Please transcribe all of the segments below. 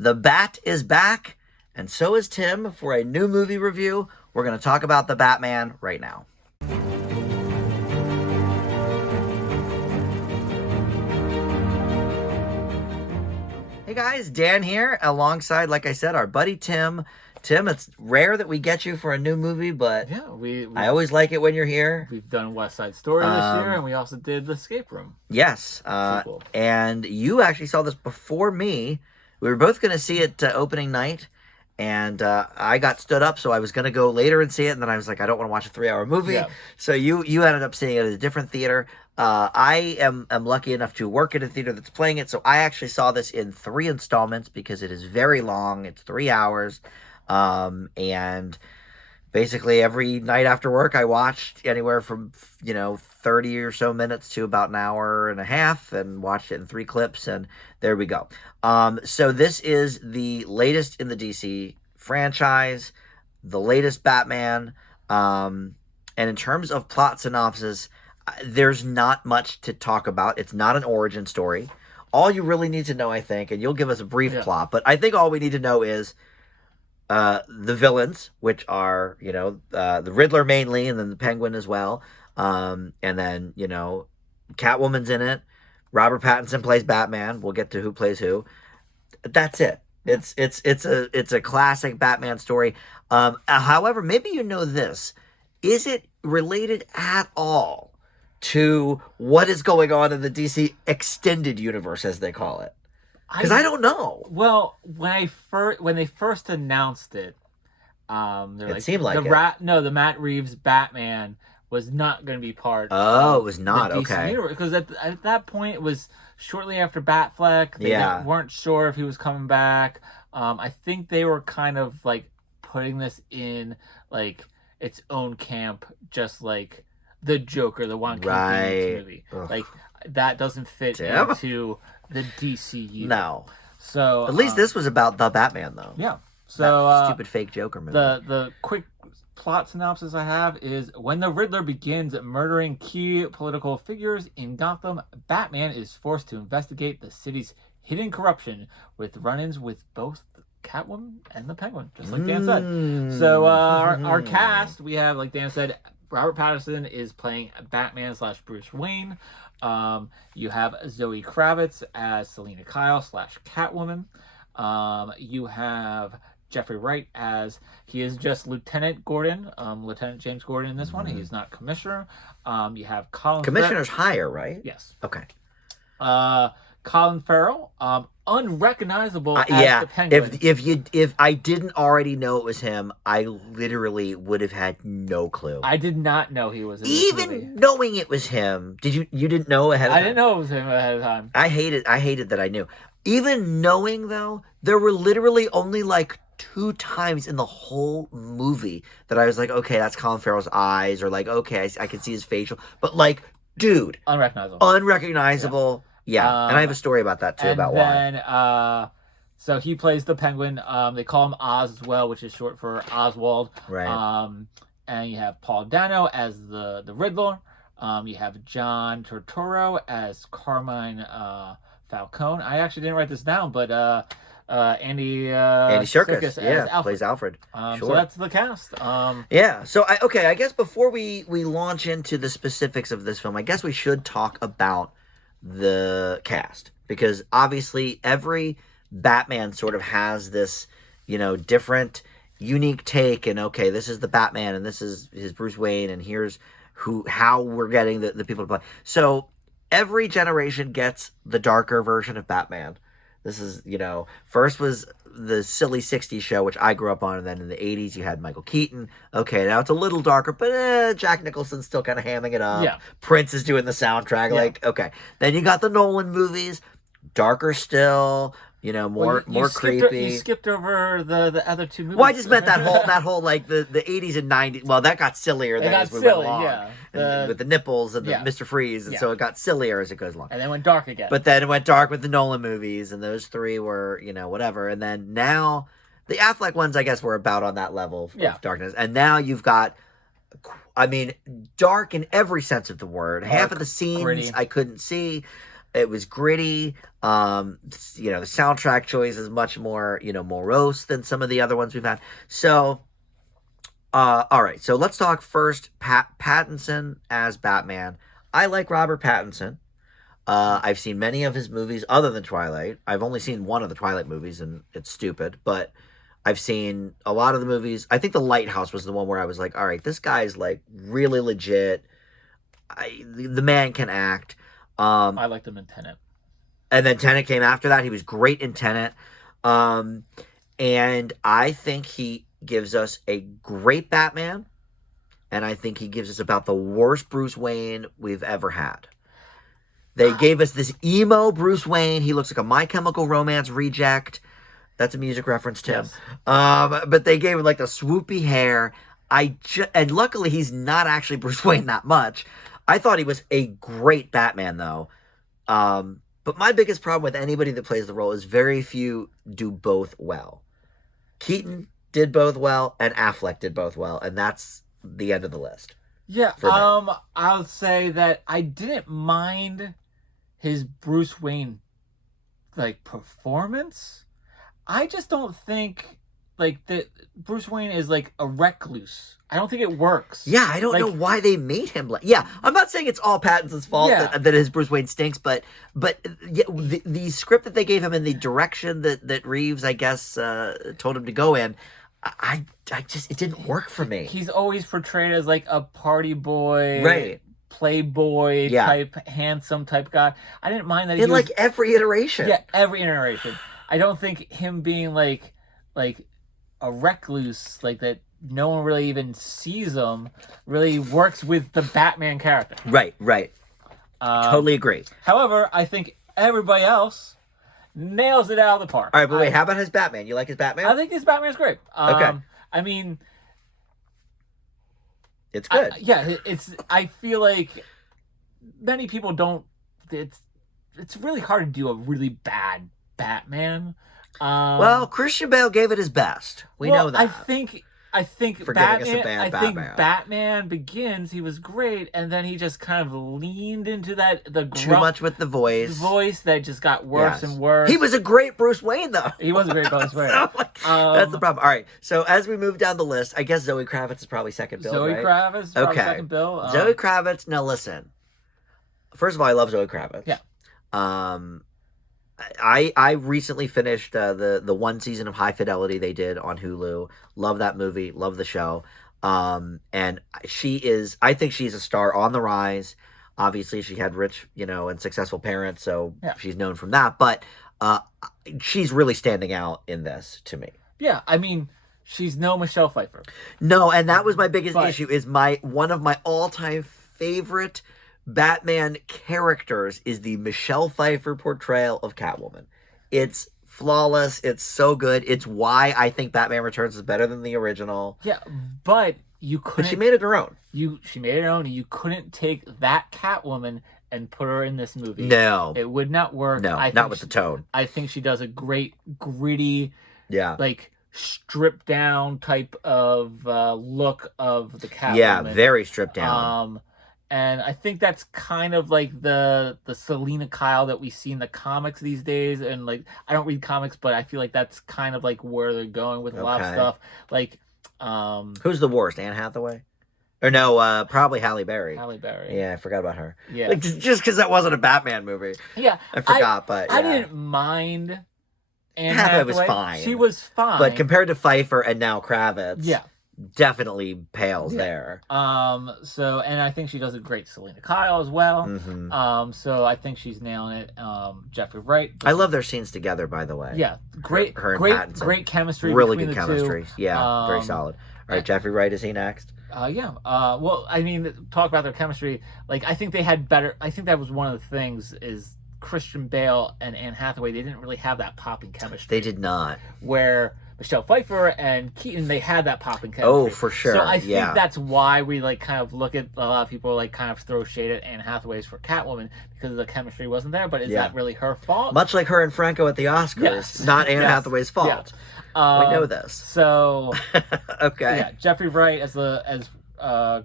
The Bat is back, and so is Tim for a new movie review. We're going to talk about The Batman right now. Hey guys, Dan here, alongside, like I said, our buddy Tim. Tim, it's rare that we get you for a new movie, but yeah, I always like it when you're here. We've done West Side Story this year, and we also did The Escape Room. Yes, and you actually saw this before me. We were both going to see it opening night, and I got stood up, so I was going to go later and see it, and then I was like, I don't want to watch a 3-hour movie. Yeah. So you ended up seeing it at a different theater. I am lucky enough to work at a theater that's playing it, so I actually saw this in 3 installments because it is very long. It's 3 hours. And basically every night after work, I watched anywhere from, 30 or so minutes to about an hour and a half and watched it in 3 clips. And there we go. So this is the latest in the DC franchise, the latest Batman. And in terms of plot synopsis, there's not much to talk about. It's not an origin story. All you really need to know, I think, and you'll give us a brief plot, but I think all we need to know is the villains, which are, the Riddler mainly, and then the Penguin as well. And then, Catwoman's in it. Robert Pattinson plays Batman. We'll get to who plays who. That's it. It's a classic Batman story. However, maybe you know this. Is it related at all to what is going on in the DC extended universe, as they call it? Because I don't know. Well, when they first announced it, it seemed like the Matt Reeves Batman was not going to be part. Oh, it was not. The DC universe, because at that point it was shortly after Batfleck. They weren't sure if he was coming back. I think they were kind of like putting this in like its own camp, just like the Joker, the Joaquin Phoenix movie. Ugh. Like that doesn't fit into the DCU. No. So at least this was about the Batman, though. Yeah. So that stupid fake Joker movie. The quick plot synopsis I have is: when the Riddler begins murdering key political figures in Gotham, Batman is forced to investigate the city's hidden corruption with run-ins with both Catwoman and the Penguin, just like Dan said. So our cast, we have, like Dan said, Robert Pattinson is playing Batman / Bruce Wayne. You have Zoey Kravitz as Selina Kyle / Catwoman. You have Jeffrey Wright as, he is just Lieutenant Gordon, Lieutenant James Gordon in this one. He's not Commissioner. You have Colin Commissioner's higher, right? Yes. Okay. Colin Farrell, unrecognizable as the Penguin. If I didn't already know it was him, I literally would have had no clue. I did not know he was in this movie. Even knowing it was him, you didn't know ahead of time? I didn't know it was him ahead of time. I hated that I knew. Even knowing, though, there were literally only like 2 times in the whole movie that I was like, okay, that's Colin Farrell's eyes, or like, okay, I can see his facial, but like, dude, unrecognizable. Yeah, and I have a story about that too, about why. So he plays the Penguin. They call him Oz as well, which is short for Oswald. Right. And you have Paul Dano as the Riddler. You have John Turturro as Carmine Falcone. I actually didn't write this down, but Andy Serkis plays Alfred. Sure. So that's the cast. So I guess before we launch into the specifics of this film, I guess we should talk about the cast, because obviously every Batman sort of has this, different, unique take, and okay, this is the Batman, and this is his Bruce Wayne, and here's how we're getting the people to play. So every generation gets the darker version of Batman. This is, first was the silly 60s show, which I grew up on, and then in the 80s you had Michael Keaton. Okay, now it's a little darker, but Jack Nicholson's still kind of hamming it up. Yeah. Prince is doing the soundtrack. Yeah. Okay. Then you got the Nolan movies, darker still, more creepy. You skipped over the other 2 movies. Well, I just meant that whole like the 80s and 90s. Well, that got sillier as we went along. Yeah. With the nipples and the Mr. Freeze, and so it got sillier as it goes along. And then went dark again. But then it went dark with the Nolan movies, and those 3 were, whatever. And then now the Affleck ones, I guess, were about on that level of darkness. And now you've got, dark in every sense of the word. Half of the scenes gritty. I couldn't see. It was gritty. The soundtrack choice is much more, morose than some of the other ones we've had. So, all right. So let's talk first. Pattinson as Batman. I like Robert Pattinson. I've seen many of his movies other than Twilight. I've only seen one of the Twilight movies, and it's stupid. But I've seen a lot of the movies. I think The Lighthouse was the one where I was like, all right, this guy's like really legit. The man can act. I liked him in Tenet. And then Tenet came after that. He was great in Tenet. And I think he gives us a great Batman. And I think he gives us about the worst Bruce Wayne we've ever had. They gave us this emo Bruce Wayne. He looks like a My Chemical Romance reject. That's a music reference, Tim. Yes. But they gave him like the swoopy hair. And luckily he's not actually Bruce Wayne that much. I thought he was a great Batman, though. But my biggest problem with anybody that plays the role is very few do both well. Keaton did both well, and Affleck did both well, and that's the end of the list. Yeah, I'll say that I didn't mind his Bruce Wayne, performance. I just don't think, that Bruce Wayne is, a recluse. I don't think it works. Yeah, I don't know why they made him I'm not saying it's all Pattinson's fault that his Bruce Wayne stinks, but the script that they gave him and the direction that Reeves, I guess, told him to go in, I just, it didn't work for me. He's always portrayed as a party boy, right? Playboy type, handsome type guy. I didn't mind that in every iteration. Yeah, every iteration. I don't think him being like a recluse, that no one really even sees him, really works with the Batman character. Right. Totally agree. However, I think everybody else nails it out of the park. All right, but wait, how about his Batman? You like his Batman? I think his Batman's great. Okay. I mean, it's good. I feel like many people don't. It's really hard to do a really bad Batman. Well, Christian Bale gave it his best. We know that. I think For Batman. giving us a bad I think Batman. Batman Begins. He was great, and then he just kind of leaned into too much with the voice. Voice that just got worse and worse. He was a great Bruce Wayne, though. He was a great Bruce Wayne. That's the problem. All right, so as we move down the list, I guess Zoe Kravitz is probably second bill, Zoe right? Kravitz is probably second bill. Zoe Kravitz. Now listen. First of all, I love Zoe Kravitz. Yeah. I recently finished the one season of High Fidelity they did on Hulu. Love that movie. Love the show. And I think she's a star on the rise. Obviously, she had rich, and successful parents, so she's known from that. But she's really standing out in this to me. Yeah, I mean, she's no Michelle Pfeiffer. No, and that was my biggest issue. Is one of my all-time favorite Batman characters is the Michelle Pfeiffer portrayal of Catwoman. It's flawless. It's so good. It's why I think Batman Returns is better than the original. Yeah, but you couldn't. But she made it her own. She made it her own. You couldn't take that Catwoman and put her in this movie. No, it would not work. No, not with the tone. I think she does a great gritty, stripped down type of look of the Catwoman. Yeah, very stripped down. And I think that's kind of like the Selena Kyle that we see in the comics these days. And I don't read comics, but I feel like that's kind of where they're going with a lot of stuff. Who's the worst? Anne Hathaway? Or no, probably Halle Berry. Halle Berry. Yeah, I forgot about her. Yeah. Just because that wasn't a Batman movie. Yeah. I forgot, but yeah. I didn't mind Anne Hathaway Hathaway. was fine. She was fine. But compared to Pfeiffer and now Kravitz. Yeah. Definitely pales there. So, and I think she does a great Selena Kyle as well. Mm-hmm. So I think she's nailing it. Jeffrey Wright. I love their scenes together, by the way. Yeah, great, her and great, Pattinson. great chemistry. Really between good the chemistry. two. Yeah, very solid. All right, Jeffrey Wright, is he next? Yeah. Well, I mean, talk about their chemistry. I think they had better. I think that was one of the things is Christian Bale and Anne Hathaway. They didn't really have that popping chemistry. They did not. Where Michelle Pfeiffer and Keaton, they had that popping chemistry. Oh, for sure. So I think that's why we kind of look at a lot of people kind of throw shade at Anne Hathaway's for Catwoman because the chemistry wasn't there. But is that really her fault? Much like her and Franco at the Oscars, not Anne Hathaway's fault. Yeah. We know this. So okay. Yeah, Jeffrey Wright as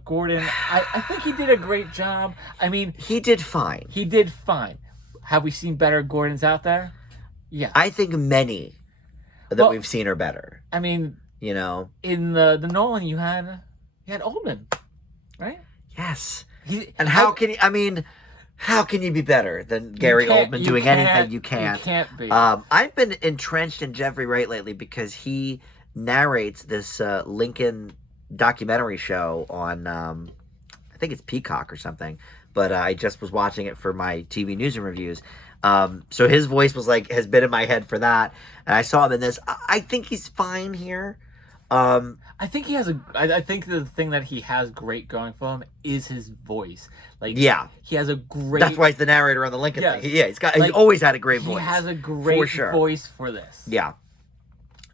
Gordon. I think he did a great job. I mean, he did fine. He did fine. Have we seen better Gordons out there? Yeah. I think many that we've seen are better. I mean, you know, in the Nolan, you had Oldman, right? Yes. How can you be better than Gary Oldman doing anything? You can't. You can't be. I've been entrenched in Jeffrey Wright lately because he narrates this Lincoln documentary show on, I think it's Peacock or something, but I just was watching it for my TV news and reviews. So his voice has been in my head for that, and I saw him in this. I think he's fine here. I think he has I think the thing that he has great going for him is his voice. He has a great. That's why he's the narrator on the Lincoln thing. He's always had a great voice. He has a great voice for this. Yeah.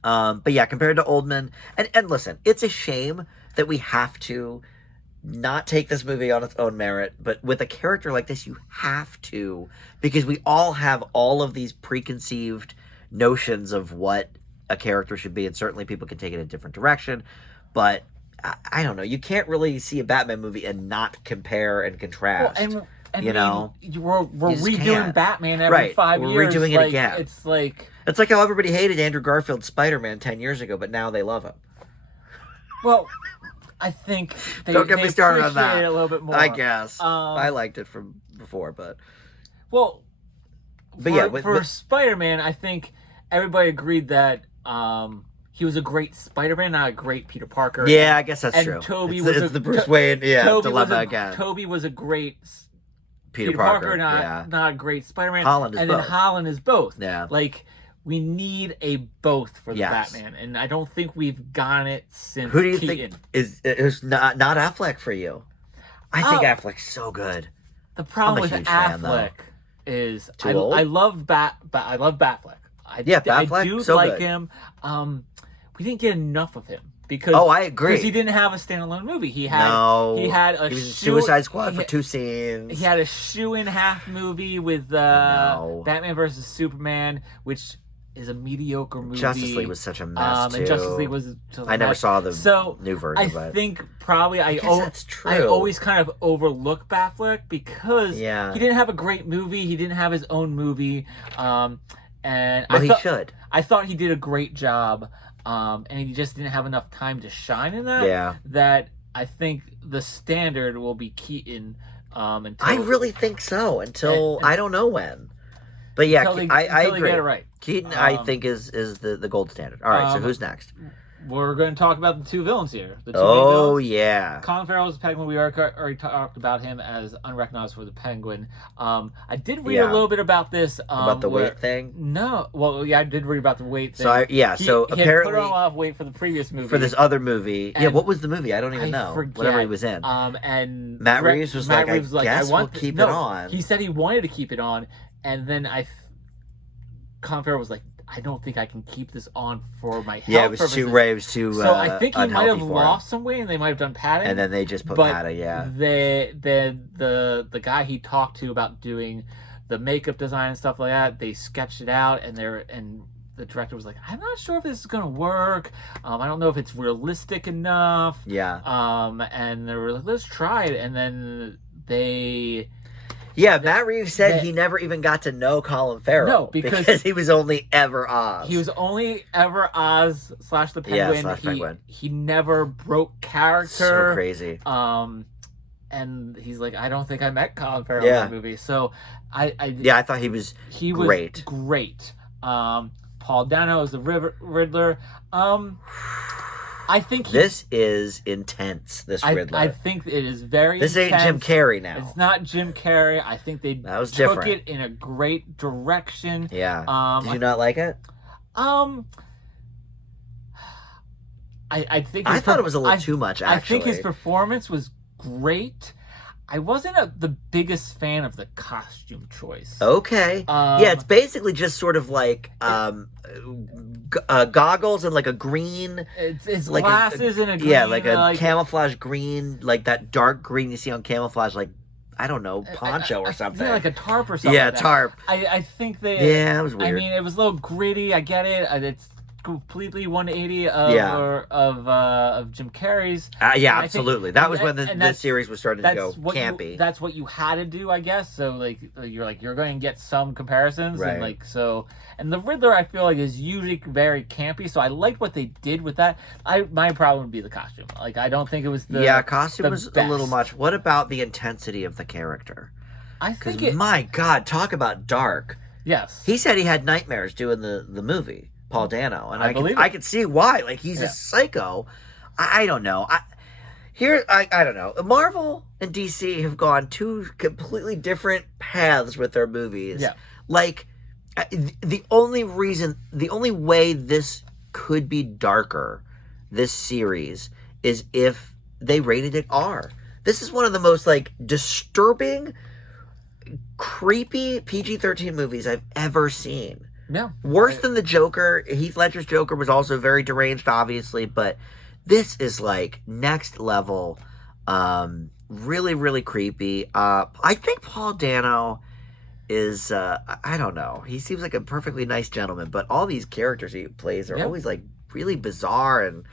But yeah, compared to Oldman, and listen, it's a shame that we have to not take this movie on its own merit, but with a character like this, you have to, because we all have all of these preconceived notions of what a character should be, and certainly people can take it in a different direction, but I don't know, you can't really see a Batman movie and not compare and contrast. Well, and you know, we're redoing Batman every 5 years. We're redoing it again. It's like how everybody hated Andrew Garfield's Spider-Man 10 years ago, but now they love him. Well, I think they don't get me started on that. It a little bit more. I guess I liked it from before, but for Spider-Man, I think everybody agreed that he was a great Spider-Man, not a great Peter Parker. Yeah, I guess that's and true. Toby it's the Bruce Wayne dilemma again. Toby was a great Peter Parker, not a great Spider-Man. Holland is both. Then Holland is both. Yeah. We need a both for the Batman, and I don't think we've gotten it since Keaton. Who do you think is not Affleck for you? I think Affleck's so good. The problem with Affleck is I love Batfleck. I do so like good. him. We didn't get enough of him because I agree, because he didn't have a standalone movie. He was in Suicide Squad for 2 scenes. He had a shoe-in-half movie with Batman versus Superman, which is a mediocre movie. Justice League was such a mess too. And Justice League was. I never saw the new version. I think probably that's true. I always kind of overlook Batfleck because he didn't have a great movie. He didn't have his own movie. He should. I thought he did a great job, and he just didn't have enough time to shine in that. Yeah. That I think the standard will be Keaton. Until I really think so. Until I don't know when. But yeah, I agree. Get it right. Keaton, I think is the gold standard. All right, so who's next? We're going to talk about the two villains here. The two main villains. Yeah. Colin Farrell is Penguin. We already talked about him as unrecognized for the Penguin. I did read a little bit about this. About the weight thing? No. Well, yeah, I did read about the weight thing. So, he apparently... had put on a lot of weight for the previous movie. For this other movie. What was the movie? I don't even know. Forget. Whatever he was in. And Matt Reeves was I guess we'll keep it on. He said he wanted to keep it on, and then Colin Farrell was like, I don't think I can keep this on for my health purposes. Too raves too. So I think he might have lost some weight, and they might have done padding. And then they just put padding. Yeah. The guy he talked to about doing the makeup design and stuff like that, they sketched it out, and the director was like, I'm not sure if this is gonna work. I don't know if it's realistic enough. Yeah. And they were like, let's try it, and then they. Yeah, Matt Reeves said he never even got to know Colin Farrell. No, because he was only ever Oz. He was only ever Oz / the Penguin. Yeah, Penguin. He never broke character. So crazy. And he's like, I don't think I met Colin Farrell in that movie. So I thought he was great. Was great. Paul Dano is the Riddler. I think this is intense. This Riddler. I think it is very. This intense. ain't Jim Carrey now. It's not Jim Carrey. I think they took different. it in a great direction. Yeah. Did you not like it? I think I thought it was a little too much. Actually, I think his performance was great. I wasn't the biggest fan of the costume choice. Okay. It's basically just sort of like goggles and like a green. It's like glasses and a green. Yeah, like a camouflage green, like that dark green you see on camouflage, like I don't know, poncho or something. Yeah, like a tarp or something. Yeah, like tarp. I think they. Yeah, it was weird. I mean, it was a little gritty. I get it. It's completely 180 of Yeah. of Jim Carrey's. Yeah, And I think- absolutely. That was when the and that's- series was starting to go campy. That's what you had to do, I guess. So you're going to get some comparisons, Right. and the Riddler I feel like is usually very campy. So I liked what they did with that. My problem would be the costume. Like I don't think it was the costume was a little best. much. What about the intensity of the character? I Because think my God, talk about dark. yes. He said he had nightmares doing the movie, Paul Dano, and I believe I it. could see why. Like he's a psycho. I don't know. I don't know. Marvel and DC have gone two completely different paths with their movies. Yeah. Like the only way this could be darker, this series, is if they rated it R. This is one of the most like disturbing, creepy PG-13 movies I've ever seen. Yeah. Worse than the Joker. Heath Ledger's Joker was also very deranged, obviously, but this is like next level. Really, really creepy. I think Paul Dano is, I don't know. He seems like a perfectly nice gentleman, but all these characters he plays are always like really bizarre, and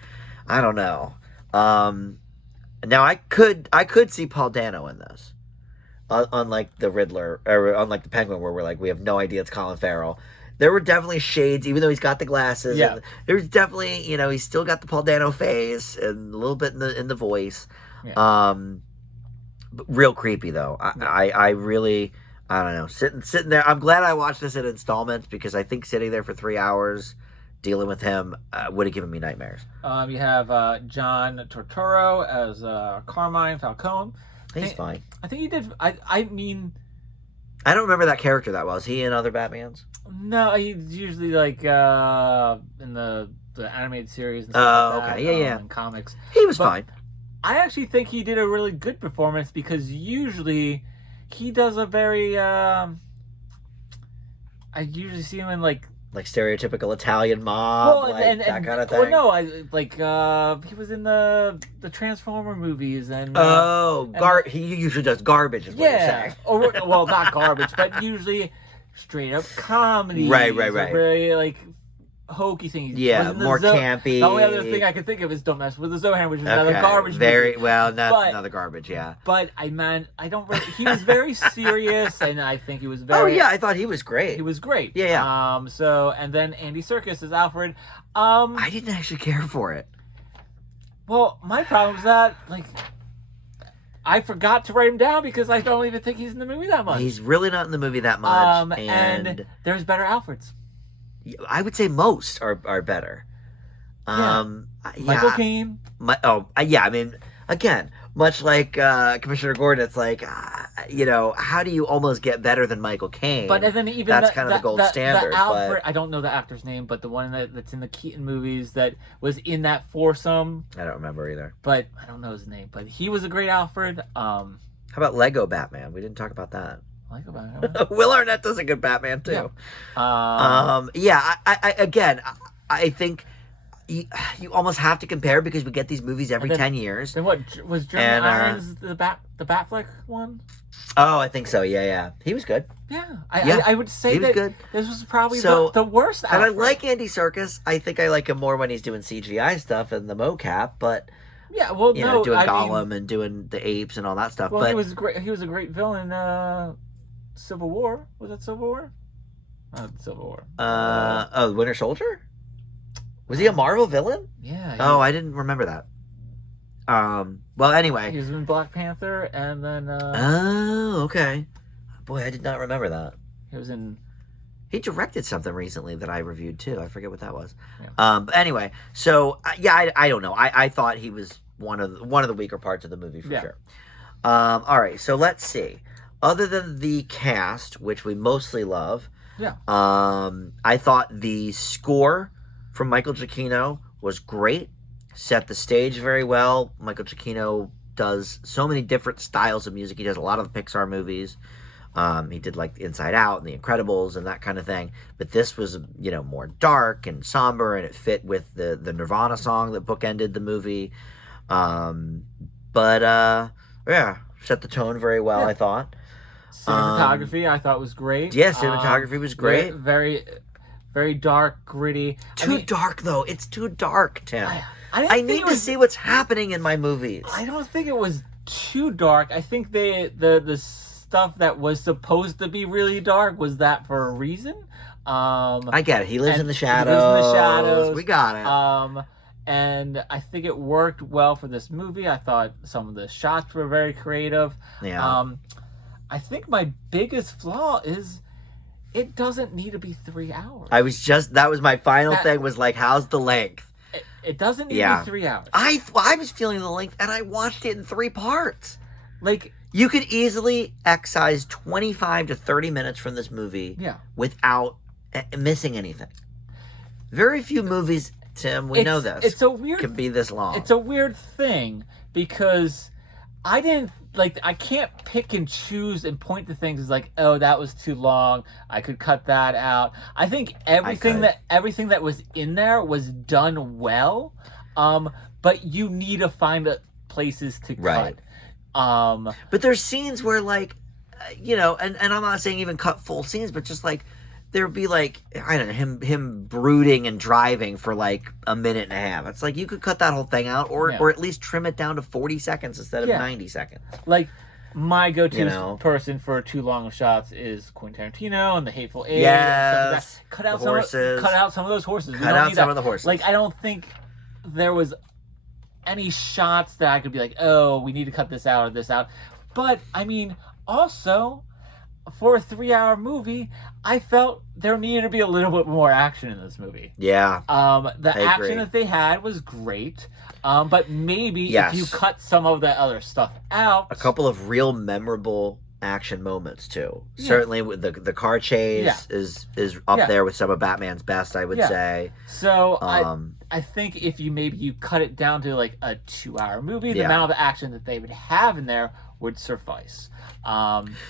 I don't know. Now I could see Paul Dano in this. Unlike the Riddler, or unlike the Penguin, where we're like, we have no idea it's Colin Farrell. There were definitely shades, even though he's got the glasses. Yeah. And there's definitely, he's still got the Paul Dano face and a little bit in the voice. Yeah. But real creepy though. I really, I don't know. Sitting there. I'm glad I watched this in installments because I think sitting there for 3 hours dealing with him would have given me nightmares. You have John Turturro as Carmine Falcone. He's fine. I think he did. I mean, I don't remember that character that well. Is he in other Batmans? no, he's usually like in the animated series and stuff like that. Okay, yeah. In comics. He was fine. I actually think he did a really good performance because usually he does a very. I usually see him in like stereotypical Italian mob, that kind of thing. Well, no, he was in the Transformer movies and. He usually does garbage. Is what you're saying. Or not garbage, but usually straight up comedy. Right. Very like hokey things. Yeah, more campy. The only other thing I can think of is Don't Mess with the Zohan, which is another garbage Very movie. well, that's another garbage, yeah. But I don't really, he was very serious, and I think he was very. Oh yeah, I thought he was great. He was great. Yeah. So and then Andy Serkis as Alfred. I didn't actually care for it. Well, my problem is that I forgot to write him down because I don't even think he's in the movie that much. He's really not in the movie that much, and there's better Alfreds. I would say most are better. Michael Caine. I mean, again, much like Commissioner Gordon, it's like, how do you almost get better than Michael Caine? But and then even that's kind of the gold standard. The Alfred, I don't know the actor's name, but the one that's in the Keaton movies that was in that foursome. I don't remember either. But I don't know his name. But he was a great Alfred. How about Lego Batman? We didn't talk about that. Lego Batman. Will Arnett does a good Batman too. Yeah. I think you almost have to compare because we get these movies every 10 years. Then what was Jeremy Irons the Batfleck one? Oh, I think so. Yeah. He was good. Yeah. I would say he was good. This was probably the worst Alfred. And I like Andy Serkis. I think I like him more when he's doing CGI stuff and the mocap, but yeah, well, doing Gollum and doing the apes and all that stuff. Well, but he was great. He was a great villain. Civil War, was that Civil War? Civil War. Winter Soldier. Was he a Marvel villain? Yeah. I didn't remember that. Well, anyway. He was in Black Panther, and then. Oh, okay. Boy, I did not remember that. He was in. He directed something recently that I reviewed too. I forget what that was. Yeah. But anyway, so I don't know. I thought he was one of the weaker parts of the movie for sure. All right, so let's see. Other than the cast, which we mostly love, I thought the score from Michael Giacchino was great. Set the stage very well. Michael Giacchino does so many different styles of music. He does a lot of the Pixar movies. He did like Inside Out and The Incredibles and that kind of thing. But this was, more dark and somber, and it fit with the Nirvana song that bookended the movie. Set the tone very well, I thought. Cinematography, I thought was great. Yeah, cinematography was great. Very, very dark, gritty. Too dark though. It's too dark, Tim. I need to see what's happening in my movies. I don't think it was too dark. I think the stuff that was supposed to be really dark was that for a reason. I get it. He lives in the shadows. He lives in the shadows. We got it. And I think it worked well for this movie. I thought some of the shots were very creative. Yeah. I think my biggest flaw is it doesn't need to be 3 hours. That was my final thing was like, how's the length? It doesn't need to be 3 hours. I was feeling the length, and I watched it in 3 parts. Like, you could easily excise 25 to 30 minutes from this movie without missing anything. Very few movies, Tim, we know this. It's a weird, can be this long. It's a weird thing because I can't pick and choose and point to things as like, oh, that was too long. I could cut that out. I think everything that was in there was done well. But you need to find places to cut. But there's scenes where like, and I'm not saying even cut full scenes, but just like, there'd be like, I don't know, him brooding and driving for like a minute and a half. It's like you could cut that whole thing out or at least trim it down to 40 seconds instead of 90 seconds. Like my go-to person for too long of shots is Quentin Tarantino and The Hateful Eight. Yes. Cut out horses. Cut out some of those horses. Cut out some of the horses. Like I don't think there was any shots that I could be like, oh, we need to cut this out or this out. But I mean, also, for a 3-hour movie, I felt there needed to be a little bit more action in this movie. Yeah. The action that they had was great. But maybe if you cut some of that other stuff out. A couple of real memorable action moments too. Certainly with the car chase is up there with some of Batman's best, I would say. So I think if you cut it down to like a 2-hour movie, the amount of action that they would have in there would suffice.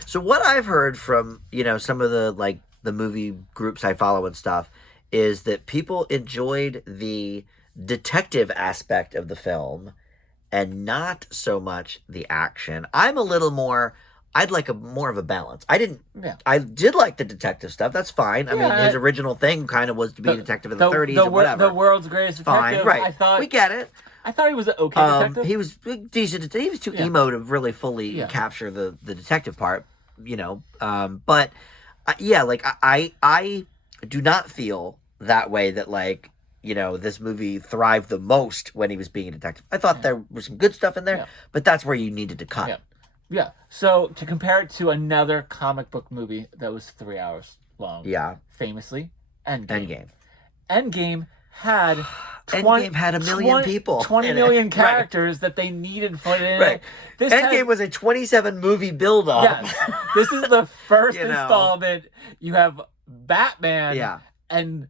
So what I've heard from, some of the movie groups I follow and stuff is that people enjoyed the detective aspect of the film and not so much the action. I'm a little more, I'd like more of a balance. I did like the detective stuff. That's fine. I mean, his original thing kind of was to be a detective in the 30s and whatever. The world's greatest detective. Fine, right. We get it. I thought he was an okay detective. He was decent. He was too emo to really fully capture the detective part, But I do not feel that way that this movie thrived the most when he was being a detective. I thought there was some good stuff in there, but that's where you needed to cut. Yeah. So to compare it to another comic book movie that was 3 hours long. Yeah. Famously, Endgame. Endgame had 1 million people. 20 million characters that they needed put in. Right. Endgame was a 27 movie build-up. Yes. This is the first installment. You have Batman and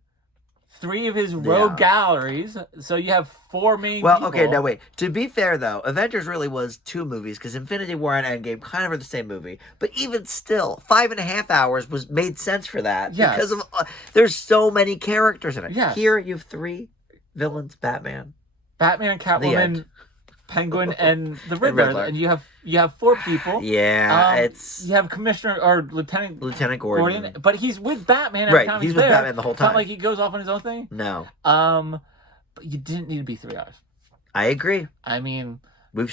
3 of his rogue galleries. So you have 4 main people. Well, okay, no, wait. To be fair, though, Avengers really was 2 movies because Infinity War and Endgame kind of are the same movie. But even still, 5.5 hours made sense for that because of there's so many characters in it. Yes. Here, you have 3 villains: Batman, Catwoman, Penguin, and the Riddler. And you have 4 people. Yeah, you have Commissioner or Lieutenant Gordon, but he's with Batman every time he's with Batman the whole time. It's not like he goes off on his own thing. No. But you didn't need to be 3 hours. I agree. I mean, we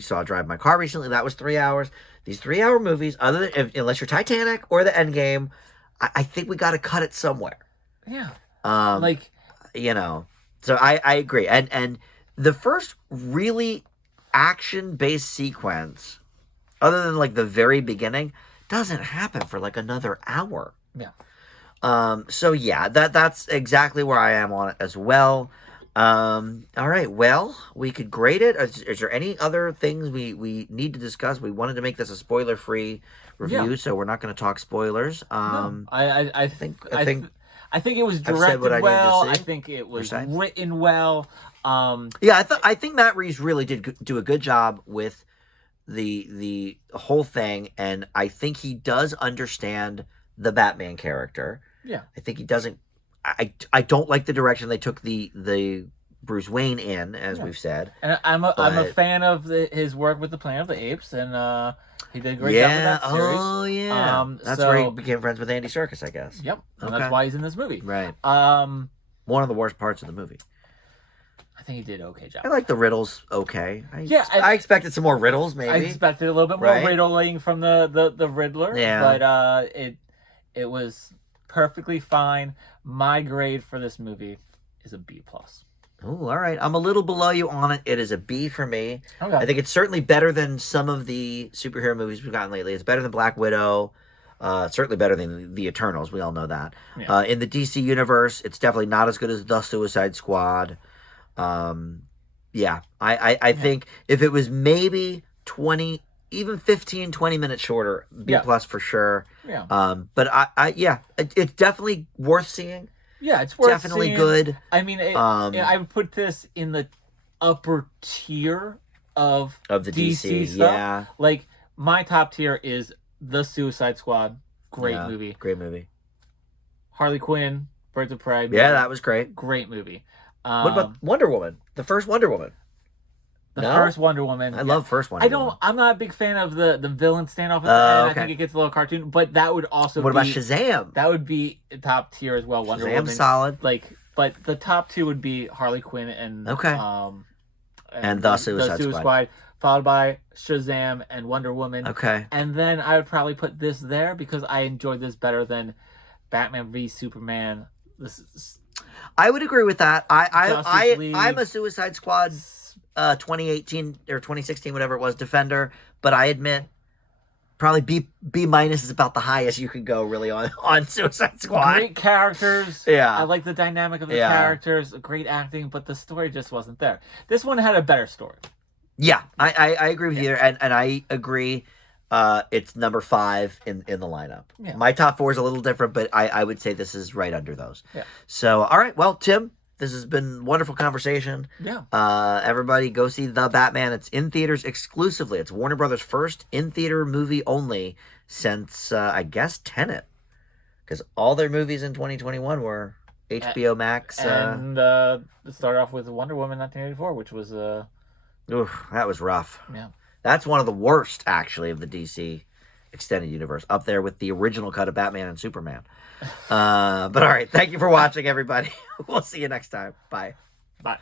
saw Drive My Car recently. That was 3 hours. These 3-hour movies, unless you're Titanic or the Endgame, I think we got to cut it somewhere. Yeah. So I agree. And the first really action-based sequence, other than like the very beginning, doesn't happen for like another hour. Yeah. So yeah, that's exactly where I am on it as well. All right, well, we could grade it. Is there any other things we need to discuss? We wanted to make this a spoiler-free review, so we're not going to talk spoilers. No, I think it was directed well. I think it was written well. I think Matt Reeves really did do a good job with the whole thing, and I think he does understand the Batman character. Yeah, I think he doesn't. I don't like the direction they took the Bruce Wayne in, as we've said. And I'm a fan of his work with the Planet of the Apes, and He did a great job with that series. Oh, yeah. That's where he became friends with Andy Serkis, I guess. Yep. And Okay. that's why he's in this movie. Right. One of the worst parts of the movie. I think he did an okay job. I like the riddles okay. I expected some more riddles, maybe. I expected a little bit more riddling from the Riddler. Yeah. But it was perfectly fine. My grade for this movie is a B+. Oh, all right. I'm a little below you on it. It is a B for me. Okay. I think it's certainly better than some of the superhero movies we've gotten lately. It's better than Black Widow. Certainly better than the Eternals. We all know that. Yeah. In the DC universe, it's definitely not as good as the Suicide Squad. I think if it was maybe 20, even 15, 20 minutes shorter, B+ for sure. Yeah. But it's definitely worth seeing. Yeah, it's worth definitely seeing. good. I mean, I would put this in the upper tier of the DC stuff. Yeah. Like, my top tier is The Suicide Squad. Great movie. Great movie. Harley Quinn, Birds of Prey. Yeah, that was great. Great movie. What about Wonder Woman? The first Wonder Woman. The first Wonder Woman. I love first Wonder Woman. I'm not a big fan of the villain standoff at the end. Okay. I think it gets a little cartoon, but that would also What about Shazam? That would be top tier as well. Wonder Woman. Shazam's solid. But the top two would be Harley Quinn and and the Suicide Squad, followed by Shazam and Wonder Woman. Okay. And then I would probably put this there because I enjoyed this better than Batman v Superman. I would agree with that. I'm a Suicide Squad 2018 or 2016, whatever it was, defender, but I admit probably B- is about the highest you could go really on Suicide Squad. Great characters. Yeah. I like the dynamic of the characters, great acting, but the story just wasn't there. This one had a better story. Yeah, I agree with you there, and I agree. It's number 5 in the lineup. Yeah. My top 4 is a little different, but I would say this is right under those. Yeah. So, all right. Well, Tim, this has been wonderful conversation. Yeah. Everybody go see The Batman. It's in theaters exclusively. It's Warner Brothers' first in-theater movie only since, I guess, Tenet. Because all their movies in 2021 were HBO Max. And it started off with Wonder Woman 1984, which was... Oof, that was rough. Yeah. That's one of the worst, actually, of the DC extended universe. Up there with the original cut of Batman and Superman. But all right, thank you for watching, everybody. We'll see you next time. Bye. Bye.